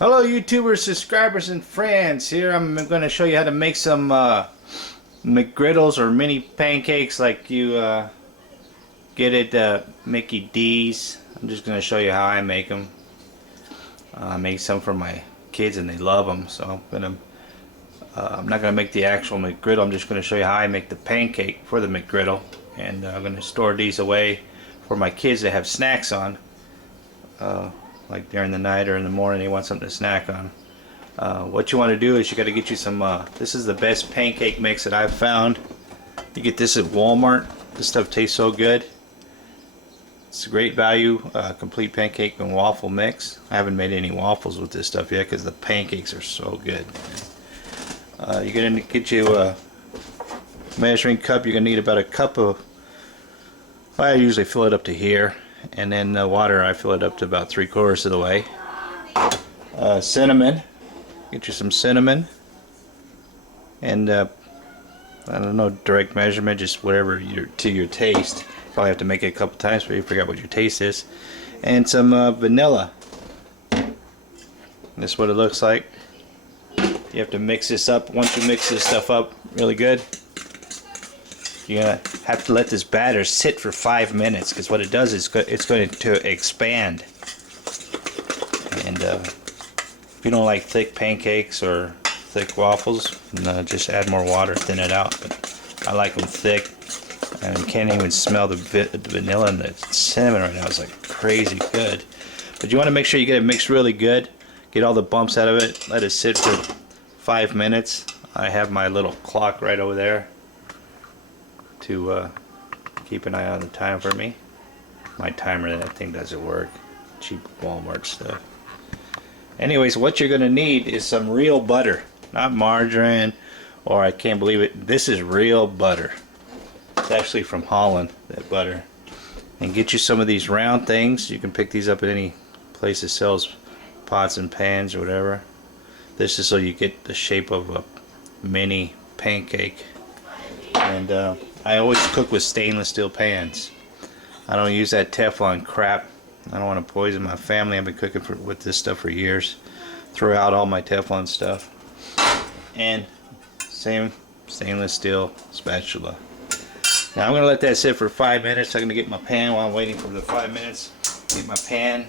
Hello YouTubers, subscribers, and friends. Here I'm going to show you how to make some McGriddles or mini pancakes like you get at Mickey D's. I'm just going to show you how I make them. I make some for my kids and they love them, so I'm not going to make the actual McGriddle. I'm just going to show you how I make the pancake for the McGriddle, and I'm going to store these away for my kids to have snacks on. Like during the night or in the morning they want something to snack on. What you want to do is you got to get you some, this is the best pancake mix that I've found. You get this at Walmart. This stuff tastes so good. It's a great value, complete pancake and waffle mix. I haven't made any waffles with this stuff yet because the pancakes are so good. You're going to get you a measuring cup. You're going to need about a cup of, I usually fill it up to here. And then water, I fill it up to about 3/4 of the way. Cinnamon, get you some cinnamon, and I don't know direct measurement, just whatever to your taste. Probably have to make it a couple times before you figure out what your taste is. And some vanilla. This is what it looks like. You have to mix this up. Once you mix this stuff up really good, you're going to have to let this batter sit for 5 minutes, because what it does is it's going to expand. And if you don't like thick pancakes or thick waffles, just add more water, thin it out. But I like them thick, and you can't even smell the vanilla and the cinnamon right now. It's like crazy good. But you want to make sure you get it mixed really good, get all the bumps out of it, let it sit for 5 minutes. I have my little clock right over there to keep an eye on the time for me. My timer, that thing doesn't work. Cheap Walmart stuff. Anyways, what you're going to need is some real butter, not margarine, or I can't believe it, this is real butter. It's actually from Holland, that butter. And get you some of these round things. You can pick these up at any place that sells pots and pans or whatever. This is so you get the shape of a mini pancake. And I always cook with stainless steel pans. I don't use that Teflon crap. I don't want to poison my family. I've been cooking with this stuff for years. Throw out all my Teflon stuff. And same stainless steel spatula. Now I'm going to let that sit for 5 minutes. I'm going to get my pan while I'm waiting for the 5 minutes. Get my pan.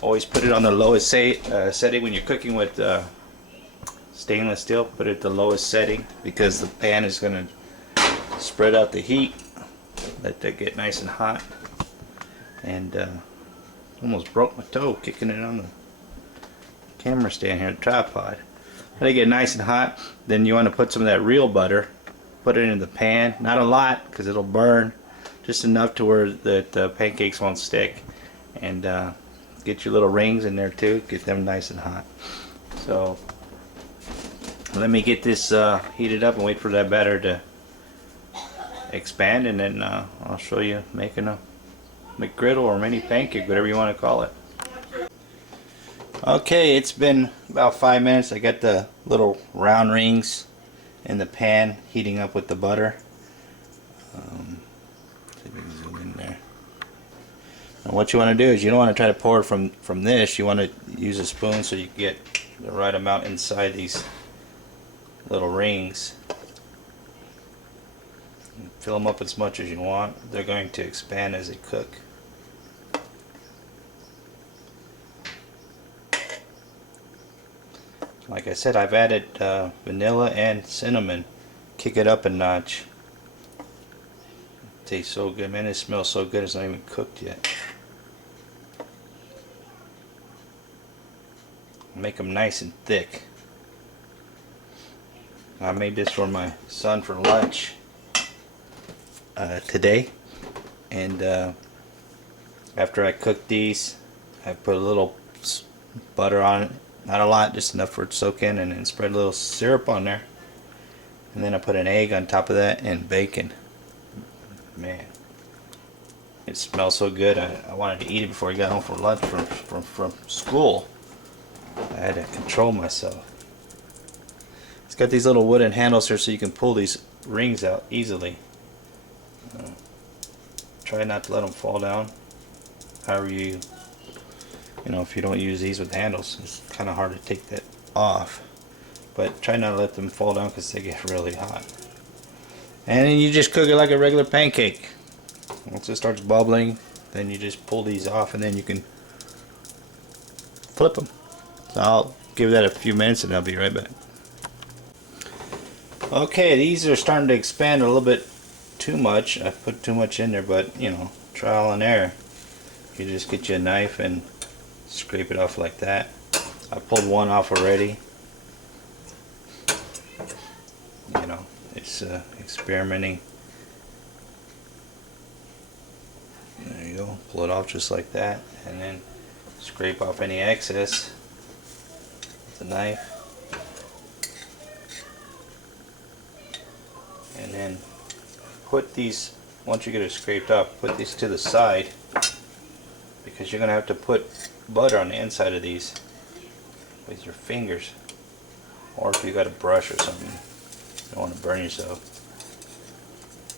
Always put it on the lowest setting when you're cooking with stainless steel. Put it at the lowest setting because the pan is going to spread out the heat. Let that get nice and hot. And almost broke my toe kicking it on the camera stand here, the tripod. Let it get nice and hot. Then you want to put some of that real butter. Put it in the pan. Not a lot because it'll burn. Just enough to where the pancakes won't stick. And get your little rings in there too. Get them nice and hot. So let me get this heated up and wait for that batter to expand, and then I'll show you making a McGriddle or mini pancake, whatever you want to call it. Okay, it's been about 5 minutes. I got the little round rings in the pan heating up with the butter. See if we can zoom in there. And what you want to do is you don't want to try to pour it from this. You want to use a spoon so you get the right amount inside these little rings. Fill them up as much as you want. They're going to expand as they cook. Like I said, I've added vanilla and cinnamon. Kick it up a notch. It tastes so good, man. It smells so good. It's not even cooked yet. Make them nice and thick. I made this for my son for lunch today, and after I cooked these, I put a little butter on it, not a lot, just enough for it to soak in, and then spread a little syrup on there, and then I put an egg on top of that and bacon. Man, it smells so good. I wanted to eat it before I got home for lunch from school. I had to control myself. It's got these little wooden handles here so you can pull these rings out easily. Try not to let them fall down. However you You know, if you don't use these with handles, it's kind of hard to take that off. But try not to let them fall down because they get really hot. And then you just cook it like a regular pancake. Once it starts bubbling, then you just pull these off and then you can flip them. So I'll give that a few minutes and I'll be right back. Okay, these are starting to expand a little bit too much. I put too much in there, but you know, trial and error. You just get you a knife and scrape it off like that. I pulled one off already. You know, it's experimenting. There you go. Pull it off just like that, and then scrape off any excess with the knife. And then put these, once you get it scraped off, put these to the side, because you're going to have to put butter on the inside of these with your fingers, or if you got a brush or something, you don't want to burn yourself,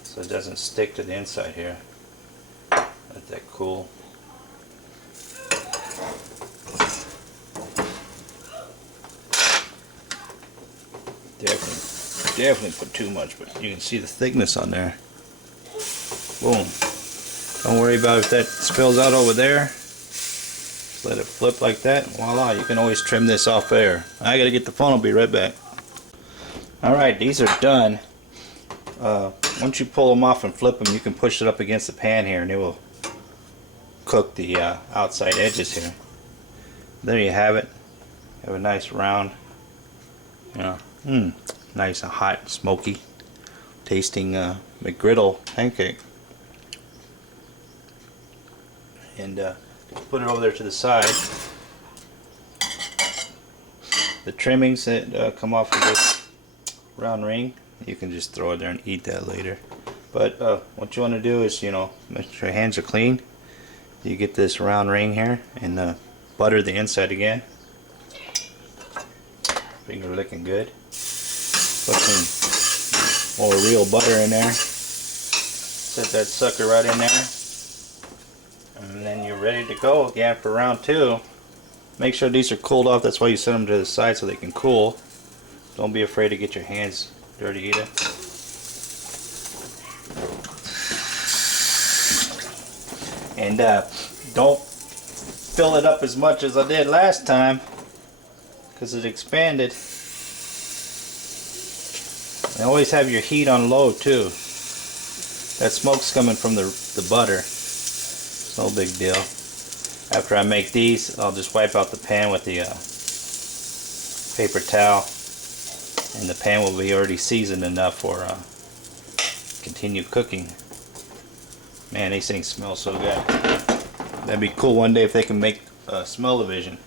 so it doesn't stick to the inside here. Let that cool. Definitely put too much, but you can see the thickness on there. Boom. Don't worry about if that spills out over there. Just let it flip like that. Voila, you can always trim this off there. I gotta get the phone, I'll be right back. Alright, these are done. Once you pull them off and flip them, you can push it up against the pan here and it will cook the outside edges here. There you have it. You have a nice round, you know, nice and hot, smoky tasting McGriddle pancake. And just put it over there to the side. The trimmings that come off of this round ring, you can just throw it there and eat that later. But what you want to do is, you know, make sure your hands are clean. You get this round ring here and butter the inside again. Finger licking good. Put some more real butter in there. Set that sucker right in there. And then you're ready to go again for round two. Make sure these are cooled off. That's why you set them to the side so they can cool. Don't be afraid to get your hands dirty either. And don't fill it up as much as I did last time, because it expanded. And always have your heat on low too. That smoke's coming from the butter. It's no big deal. After I make these, I'll just wipe out the pan with the paper towel, and the pan will be already seasoned enough for continued cooking. Man, these things smell so good. That'd be cool one day if they can make smell-o-vision.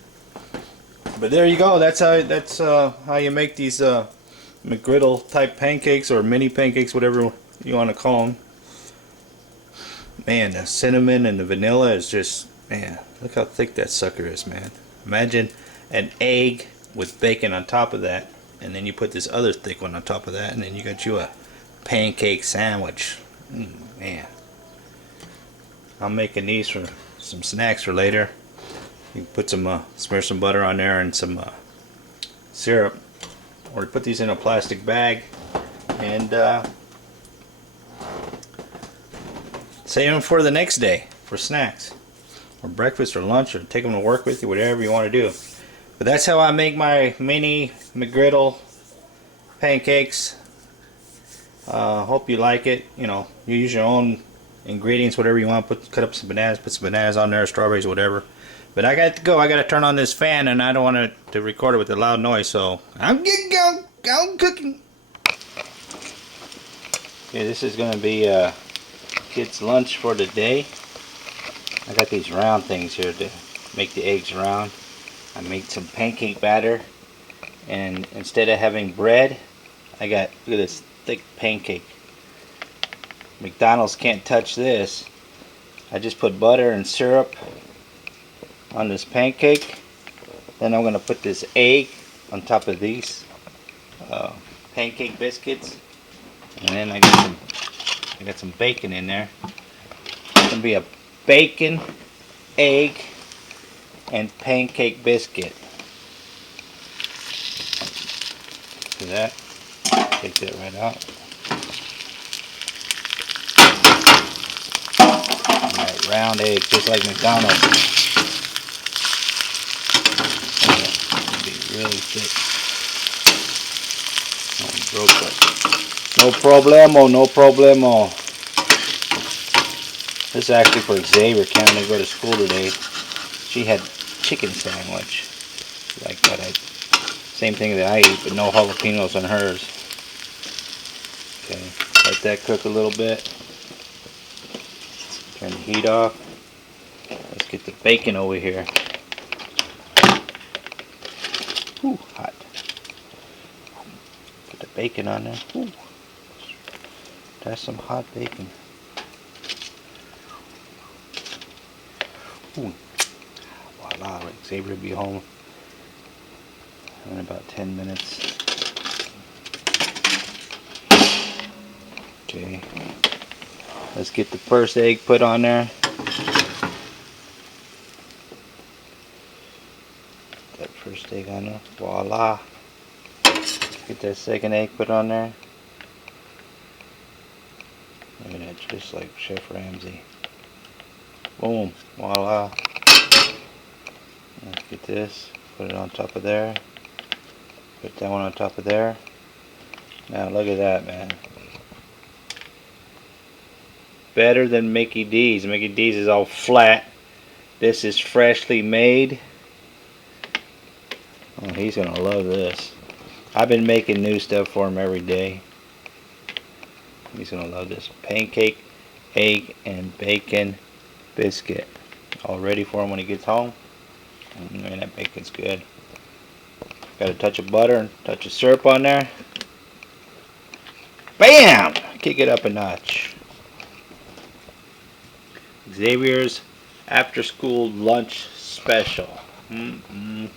But there you go. That's how you make these McGriddle type pancakes, or mini pancakes, whatever you want to call them. Man, the cinnamon and the vanilla is just, man, look how thick that sucker is, man. Imagine an egg with bacon on top of that, and then you put this other thick one on top of that, and then you got you a pancake sandwich. Man, I'm making these for some snacks for later. You can put some smear some butter on there and some syrup, or put these in a plastic bag and save them for the next day for snacks or breakfast or lunch, or take them to work with you, whatever you want to do. But that's how I make my mini McGriddle pancakes. Hope you like it. You know, you use your own ingredients, whatever you want. Cut up some bananas, put some bananas on there, strawberries, whatever. But I got to go. I got to turn on this fan, and I don't want to record it with a loud noise, so I'm getting going cooking. Okay, this is going to be kids' lunch for the day. I got these round things here to make the eggs round. I made some pancake batter, and instead of having bread, I got, look at this thick pancake. McDonald's can't touch this. I just put butter and syrup on this pancake. Then I'm going to put this egg on top of these pancake biscuits, and then I got some bacon in there. It's going to be a bacon, egg, and pancake biscuit. See that? Take that right out. Right, round egg, just like McDonald's. Be really thick. Oh, broke it. No problemo, no problemo. This is actually for Xavier. Can't even go to school today. She had chicken sandwich. Like that. Same thing that I eat, but no jalapenos on hers. Okay, let that cook a little bit. Turn the heat off. Let's get the bacon over here. Ooh, hot. Put the bacon on there. Ooh. That's some hot bacon. Ooh. Voila, Xavier will be home in about 10 minutes. Okay. Let's get the first egg put on there. That first egg on there. Voila. Get that second egg put on there. Look at that, just like Chef Ramsay. Boom. Voila. Let's get this. Put it on top of there. Put that one on top of there. Now look at that, man. Better than Mickey D's. Mickey D's is all flat. This is freshly made. Oh, he's gonna love this. I've been making new stuff for him every day. He's gonna love this. Pancake, egg, and bacon biscuit. All ready for him when he gets home. Man, that bacon's good. Got a touch of butter and a touch of syrup on there. Bam! Kick it up a notch. Xavier's after school lunch special. Good.